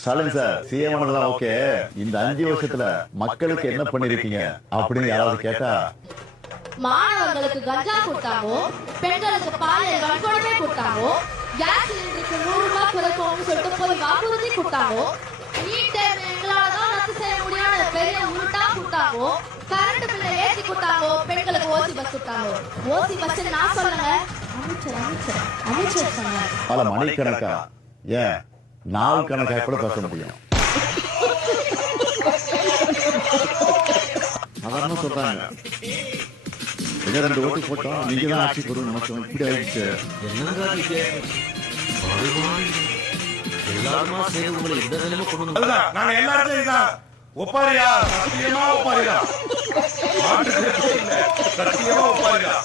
Stalin sir CM ஆனதெல்லாம் okay, இந்த 5 வருஷத்துல மக்களுக்கு என்ன பண்ணிருக்கீங்க அப்படின்னு யாராவது கேட்டா, மாணவர்களுக்கு கஞ்சா கொடுத்தாங்க, பெண்களுக்கு பாலியல் வன்கொடுமை கொடுத்தாங்க, கேஸ் சிலிண்டருக்கு 100 ரூபாய் குறைப்போம்னு சொல்லிட்டு போய் வாக்குறுதி கொடுத்தாங்க, நீட் தேர்வு எங்களாலதான் ரத்து செய்ய முடியாத பெரிய உருட்டா கொடுத்தாங்க, கரண்ட் பில்லை ஏற்றி கொடுத்தாங்க, பெண்களுக்கு ஓசி பஸ் கொடுத்தாங்க. ஓசி பஸ் நான் சொல்லுங்க, அமைச்சர் சொன்னாங்க. பல மணிக்கணக்கா ஏன் நாள் கணக்கா கூட பேச முடியும். அதான் சொல்றாங்க, 2 ஓட்டு போட்டோம், நீங்க தான் ஆட்சி கொடுங்க நினைச்சோம், இப்படி ஆயிடுச்சு. நாங்க எல்லாரும் ஒப்பாரியா, சத்தியமா ஒப்பாரியா, சத்தியமா ஒப்பாரியா.